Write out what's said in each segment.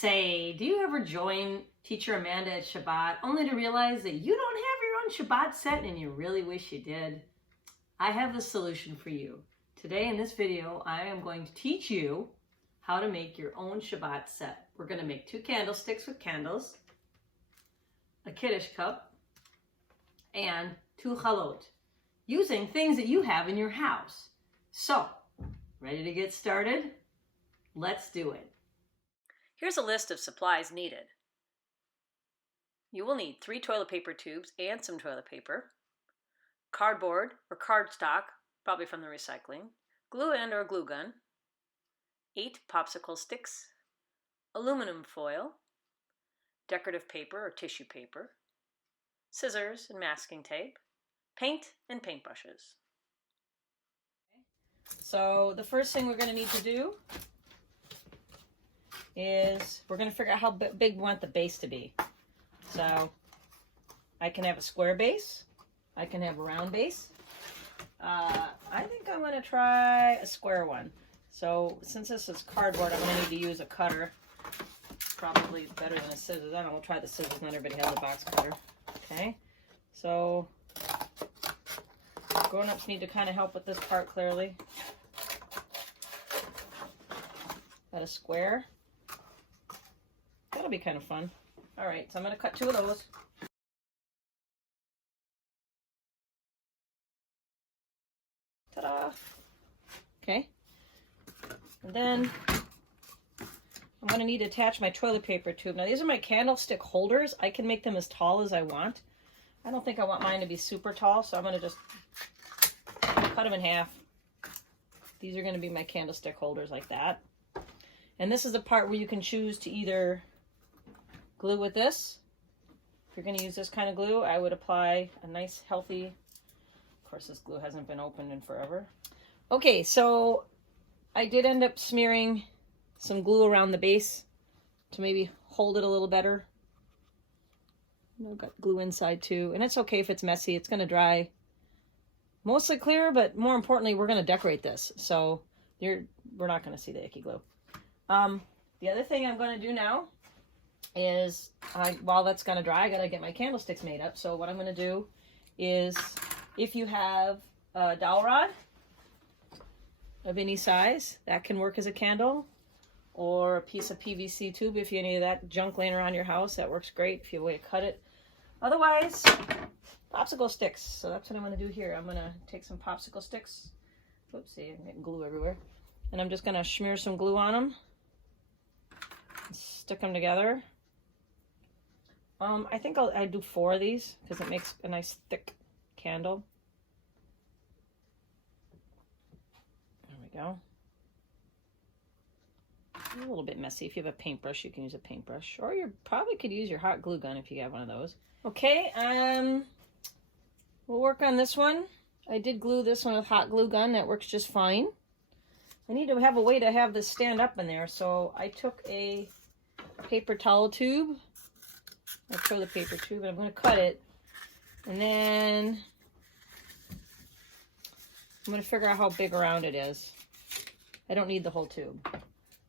Say, do you ever join Teacher Amanda at Shabbat only to realize that you don't have your own Shabbat set and you really wish you did? I have the solution for you. Today in this video, I am going to teach you how to make your own Shabbat set. We're going to make 2 candlesticks with candles, a Kiddush cup, and 2 chalot, using things that you have in your house. So, ready to get started? Let's do it. Here's a list of supplies needed. You will need 3 toilet paper tubes and some toilet paper, cardboard or cardstock, probably from the recycling, glue and or glue gun, 8 popsicle sticks, aluminum foil, decorative paper or tissue paper, scissors and masking tape, paint and paintbrushes. So the first thing we're going to need to do is we're going to figure out how big we want the base to be. So I can have a square base, I can have a round base. I think I'm going to try a square one. So since this is cardboard, I'm going to need to use a cutter. Probably better than a scissors. I don't know, we'll try the scissors. Not everybody has a box cutter. Okay, so grown-ups need to kind of help with this part clearly. Got a square. That'll be kind of fun. All right, so I'm going to cut 2 of those. Ta-da! Okay. And then I'm going to need to attach my toilet paper tube. Now, these are my candlestick holders. I can make them as tall as I want. I don't think I want mine to be super tall, so I'm going to just cut them in half. These are going to be my candlestick holders like that. And this is the part where you can choose to either glue with this. If you're going to use this kind of glue, I would apply a nice healthy, of course this glue hasn't been opened in forever. Okay, so I did end up smearing some glue around the base to maybe hold it a little better. I've got glue inside too, and it's okay if it's messy. It's going to dry mostly clear, but more importantly, we're going to decorate this, so we're not going to see the icky glue. The other thing I'm going to do now is, while that's going to dry, I got to get my candlesticks made up. So what I'm going to do is, if you have a dowel rod of any size, that can work as a candle, or a piece of PVC tube. If you have any of that junk laying around your house, that works great if you have a way to cut it. Otherwise, popsicle sticks. So that's what I'm going to do here. I'm going to take some popsicle sticks. Oopsie, I'm getting glue everywhere. And I'm just going to smear some glue on them. Stick them together. I think I do 4 of these because it makes a nice thick candle. There we go. A little bit messy. If you have a paintbrush, you can use a paintbrush, or you probably could use your hot glue gun if you have one of those. Okay, we'll work on this one. I did glue this one with hot glue gun. That works just fine. I need to have a way to have this stand up in there, so I took a paper towel tube, or toilet paper tube, and I'm going to cut it, and then I'm going to figure out how big around it is. I don't need the whole tube,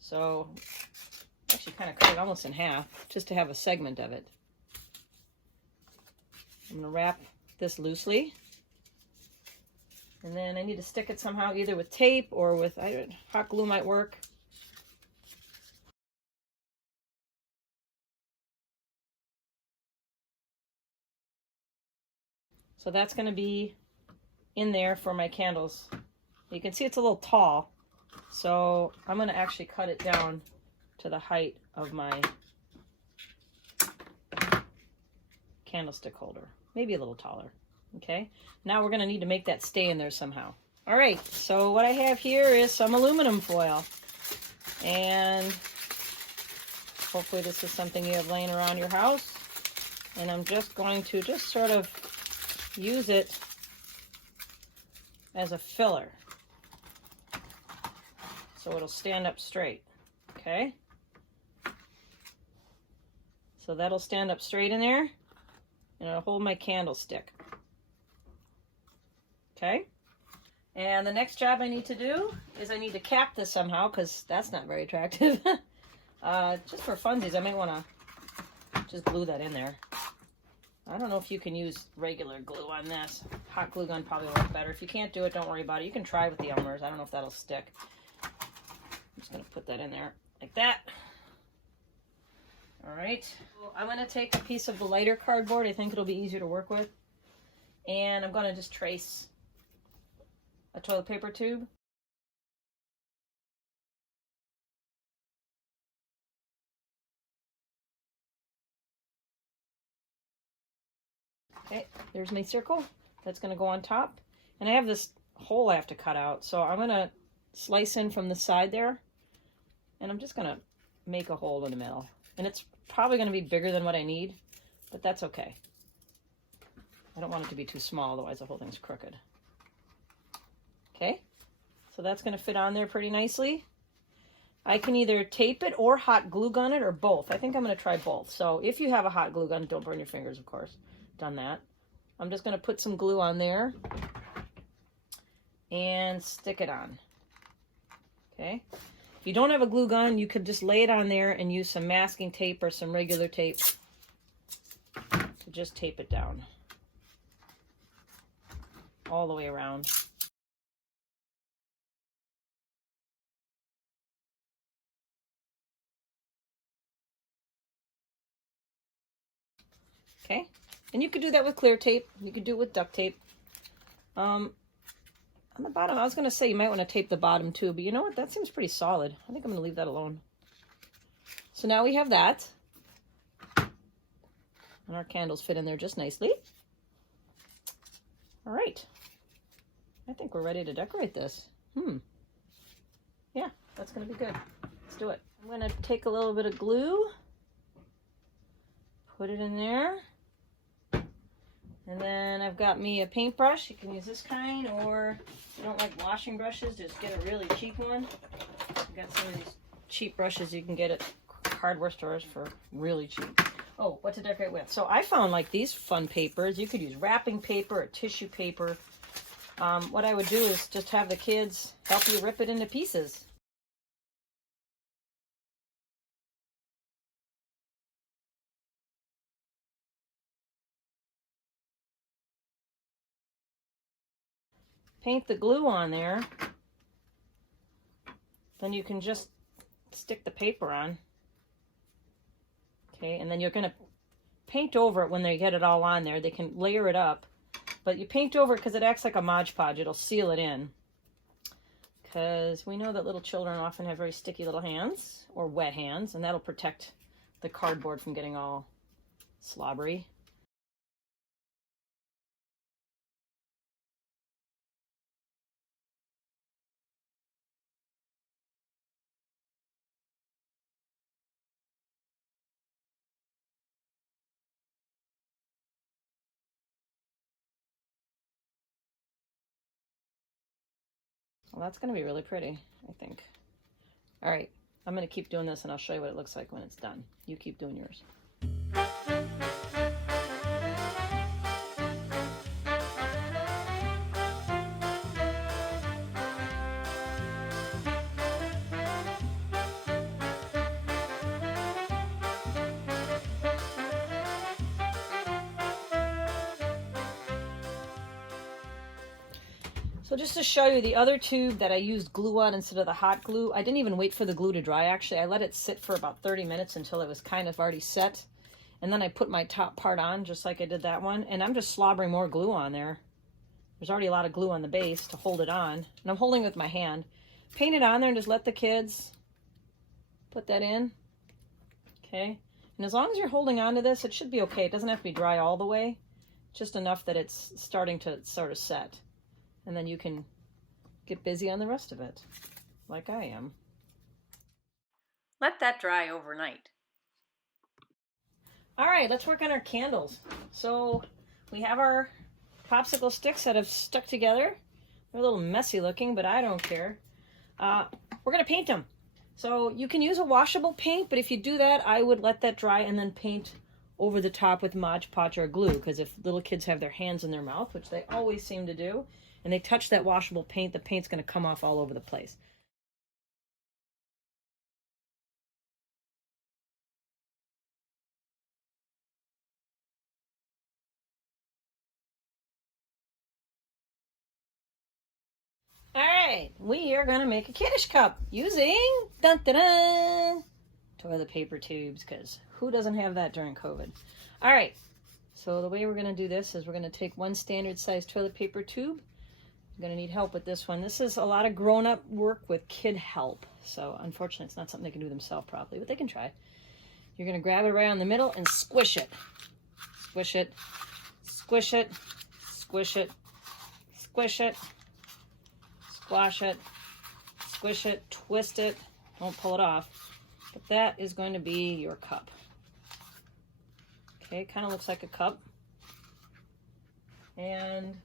so actually kind of cut it almost in half just to have a segment of it. I'm going to wrap this loosely. And then I need to stick it somehow, either with tape or with hot glue might work. So that's going to be in there for my candles. You can see it's a little tall, so I'm going to actually cut it down to the height of my candlestick holder. Maybe a little taller. Okay, now we're going to need to make that stay in there somehow. All right, so what I have here is some aluminum foil. And hopefully this is something you have laying around your house. And I'm just going to sort of use it as a filler, so it'll stand up straight. Okay, so that'll stand up straight in there, and it'll hold my candlestick. Okay, and the next job I need to do is I need to cap this somehow, because that's not very attractive. Just for funsies, I might want to just glue that in there. I don't know if you can use regular glue on this. Hot glue gun probably will work better. If you can't do it, don't worry about it. You can try with the Elmer's. I don't know if that'll stick. I'm just going to put that in there like that. All right. So I'm going to take a piece of the lighter cardboard. I think it'll be easier to work with. And I'm going to just trace a toilet paper tube. Okay, there's my circle. That's going to go on top. And I have this hole I have to cut out. So I'm going to slice in from the side there. And I'm just going to make a hole in the middle. And it's probably going to be bigger than what I need, but that's okay. I don't want it to be too small, otherwise the whole thing's crooked. Okay, so that's going to fit on there pretty nicely. I can either tape it or hot glue gun it or both. I think I'm going to try both. So if you have a hot glue gun, don't burn your fingers, of course. Done that. I'm just going to put some glue on there and stick it on. Okay. If you don't have a glue gun, you could just lay it on there and use some masking tape or some regular tape to just tape it down all the way around. Okay, and you could do that with clear tape. You could do it with duct tape. On the bottom, I was going to say you might want to tape the bottom too, but you know what? That seems pretty solid. I think I'm going to leave that alone. So now we have that. And our candles fit in there just nicely. All right. I think we're ready to decorate this. Yeah, that's going to be good. Let's do it. I'm going to take a little bit of glue, put it in there. And then I've got me a paintbrush. You can use this kind, or if you don't like washing brushes, just get a really cheap one. I've got some of these cheap brushes you can get at hardware stores for really cheap. Oh, what to decorate with. So I found like these fun papers. You could use wrapping paper or tissue paper. What I would do is just have the kids help you rip it into pieces. Paint the glue on there, then you can just stick the paper on. Okay, and then you're going to paint over it when they get it all on there. They can layer it up, but you paint over it because it acts like a Mod Podge. It'll seal it in. Because we know that little children often have very sticky little hands, or wet hands, and that'll protect the cardboard from getting all slobbery. Well, that's going to be really pretty, I think. All right, I'm going to keep doing this and I'll show you what it looks like when it's done. You keep doing yours. So just to show you the other tube that I used glue on instead of the hot glue, I didn't even wait for the glue to dry actually. I let it sit for about 30 minutes until it was kind of already set. And then I put my top part on just like I did that one. And I'm just slobbering more glue on there. There's already a lot of glue on the base to hold it on. And I'm holding it with my hand. Paint it on there and just let the kids put that in. Okay. And as long as you're holding on to this, it should be okay. It doesn't have to be dry all the way. Just enough that it's starting to sort of set. And then you can get busy on the rest of it, like I am. Let that dry overnight. All right, let's work on our candles. So we have our popsicle sticks that have stuck together. They're a little messy looking, but I don't care. We're gonna paint them. So you can use a washable paint, but if you do that, I would let that dry and then paint over the top with Mod Podge or glue, because if little kids have their hands in their mouth, which they always seem to do, and they touch that washable paint, the paint's going to come off all over the place. right, we are gonna make a kiddish cup using dun, dun, dun, toilet paper tubes, because who doesn't have that during COVID? All right, so the way we're gonna do this is we're gonna take one standard size toilet paper tube. I'm gonna need help with this one. This is a lot of grown-up work with kid help, so unfortunately it's not something they can do themselves properly, but they can try. You're gonna grab it right on the middle and squish it. Squish it, squish it, squish it, squish it, squash it, squish it, twist it, don't pull it off. But that is going to be your cup. Okay, kind of looks like a cup. And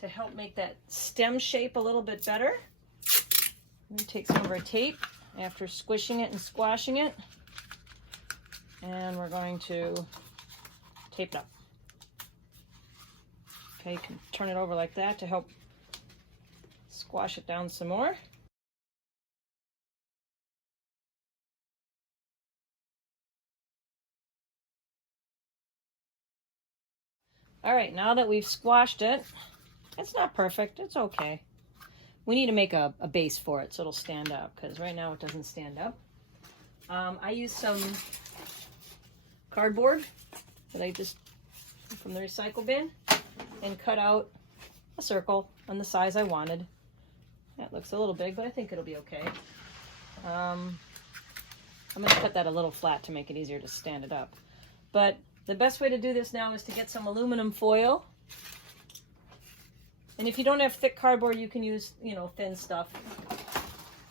to help make that stem shape a little bit better, I'm going to take some of our tape after squishing it and squashing it, and we're going to tape it up. Okay, you can turn it over like that to help squash it down some more. All right, now that we've squashed it, it's not perfect, it's okay. We need to make a base for it so it'll stand up, because right now it doesn't stand up. I use some cardboard that I just from the recycle bin and cut out a circle on the size I wanted. That looks a little big, but I think it'll be okay. I'm going to cut that a little flat to make it easier to stand it up. But the best way to do this now is to get some aluminum foil. And if you don't have thick cardboard, you can use, you know, thin stuff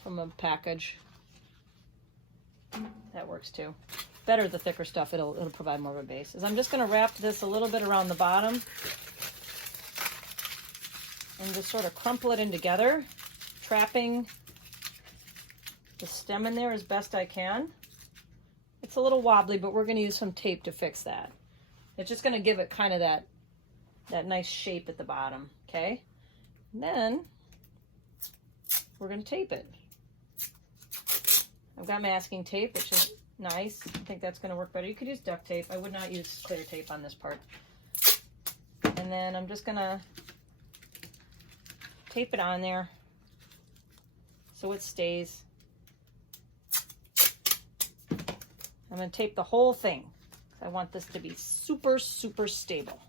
from a package. That works too. Better the thicker stuff, it'll provide more of a base. I'm just going to wrap this a little bit around the bottom and just sort of crumple it in together, trapping the stem in there as best I can. It's a little wobbly, but we're going to use some tape to fix that. It's just going to give it kind of that nice shape at the bottom, okay? And then we're going to tape it. I've got masking tape, which is nice. I think that's going to work better. You could use duct tape. I would not use clear tape on this part. And then I'm just going to tape it on there so it stays. I'm going to tape the whole thing. I want this to be super, super stable.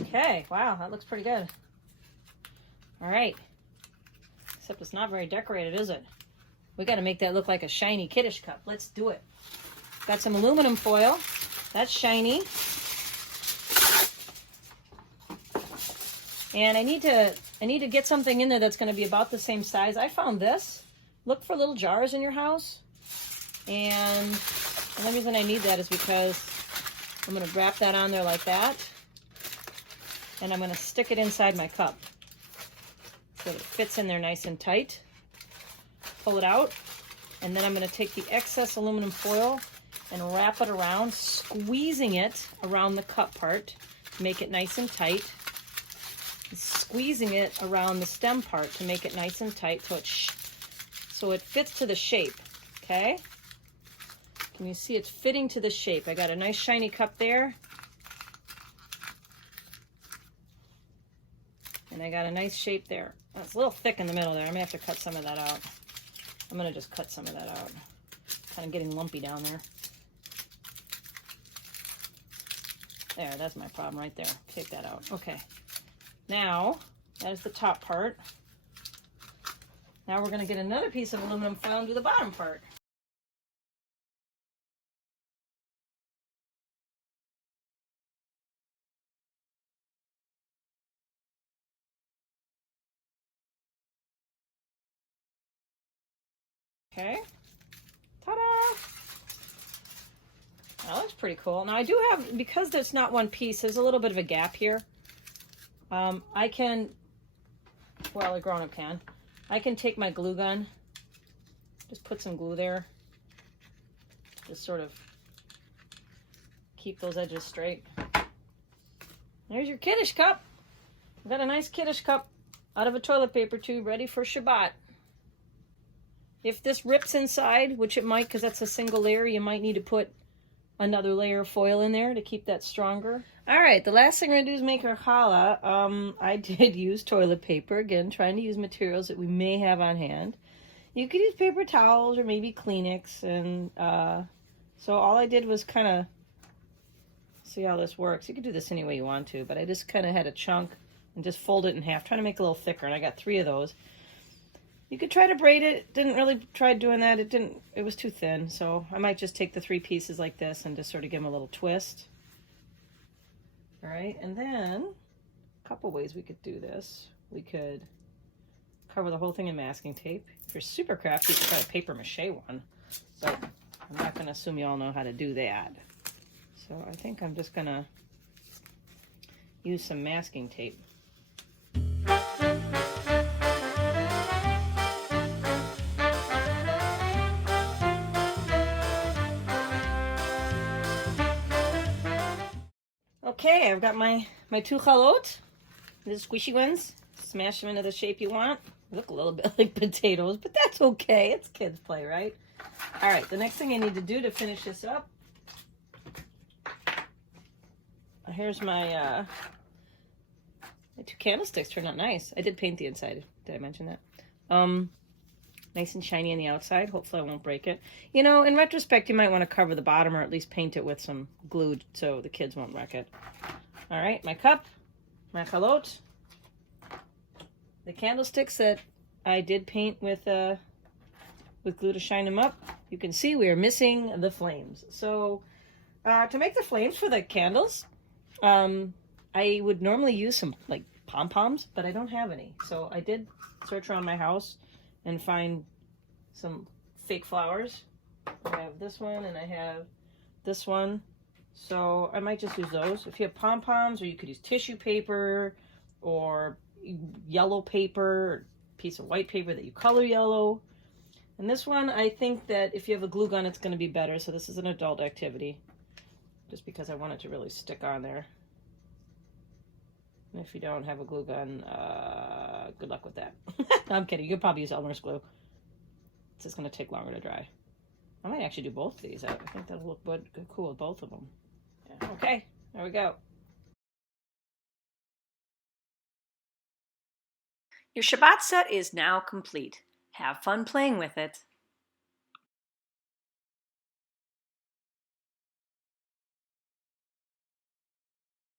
Okay, wow, that looks pretty good. All right, except it's not very decorated, is it? We got to make that look like a shiny kiddish cup. Let's do it. Got some aluminum foil. That's shiny. And I need to get something in there that's going to be about the same size. I found this. Look for little jars in your house. And the only reason I need that is because I'm going to wrap that on there like that. And I'm going to stick it inside my cup so that it fits in there nice and tight. Pull it out. And then I'm going to take the excess aluminum foil and wrap it around, squeezing it around the cup part to make it nice and tight. Squeezing it around the stem part to make it nice and tight so it fits to the shape, okay? Can you see it's fitting to the shape? I got a nice shiny cup there. And I got a nice shape there. Oh, it's a little thick in the middle there. I'm gonna have to cut some of that out. I'm gonna just cut some of that out. Kind of getting lumpy down there. There, that's my problem right there. Take that out. Okay. Now, that is the top part. Now we're going to get another piece of aluminum foil and do the bottom part. Okay. Ta-da! That looks pretty cool. Now I do have, because there's not one piece, there's a little bit of a gap here. I can, well, a grown-up can. I can take my glue gun, just put some glue there, just sort of keep those edges straight. There's your kiddish cup. I've got a nice kiddish cup out of a toilet paper tube ready for Shabbat. If this rips inside, which it might because that's a single layer, you might need to put another layer of foil in there to keep that stronger. All right, the last thing we're gonna do is make our challah. I did use toilet paper, again, trying to use materials that we may have on hand. You could use paper towels or maybe Kleenex, and so all I did was kind of see how this works. You could do this any way you want to, but I just kind of had a chunk and just fold it in half, trying to make it a little thicker, and I got 3 of those. You could try to braid it. Didn't really try doing that. It was too thin, so I might just take the 3 pieces like this and just sort of give them a little twist. All right, and then a couple ways we could do this. We could cover the whole thing in masking tape. If you're super crafty, you could try a paper mache one, but I'm not going to assume you all know how to do that. So I think I'm just going to use some masking tape. Okay, I've got my 2 chalot, the squishy ones. Smash them into the shape you want. They look a little bit like potatoes, but that's okay. It's kids' play, right? All right, the next thing I need to do to finish this up, here's my 2 candlesticks. Turned out nice. I did paint the inside. Did I mention that? Nice and shiny on the outside. Hopefully I won't break it. You know, in retrospect, you might want to cover the bottom or at least paint it with some glue so the kids won't wreck it. All right, my cup, my chalot, the candlesticks that I did paint with glue to shine them up. You can see we are missing the flames. So to make the flames for the candles, I would normally use some like pom-poms, but I don't have any. So I did search around my house and find some fake flowers. I have this one and I have this one. So I might just use those. If you have pom-poms, or you could use tissue paper or yellow paper, or piece of white paper that you color yellow. And this one, I think that if you have a glue gun, it's gonna be better. So this is an adult activity, just because I want it to really stick on there. And if you don't have a glue gun, good luck with that. No, I'm kidding. You could probably use Elmer's glue. It's just going to take longer to dry. I might actually do both of these. I think that'll look good, cool with both of them. Yeah. Okay, there we go. Your Shabbat set is now complete. Have fun playing with it.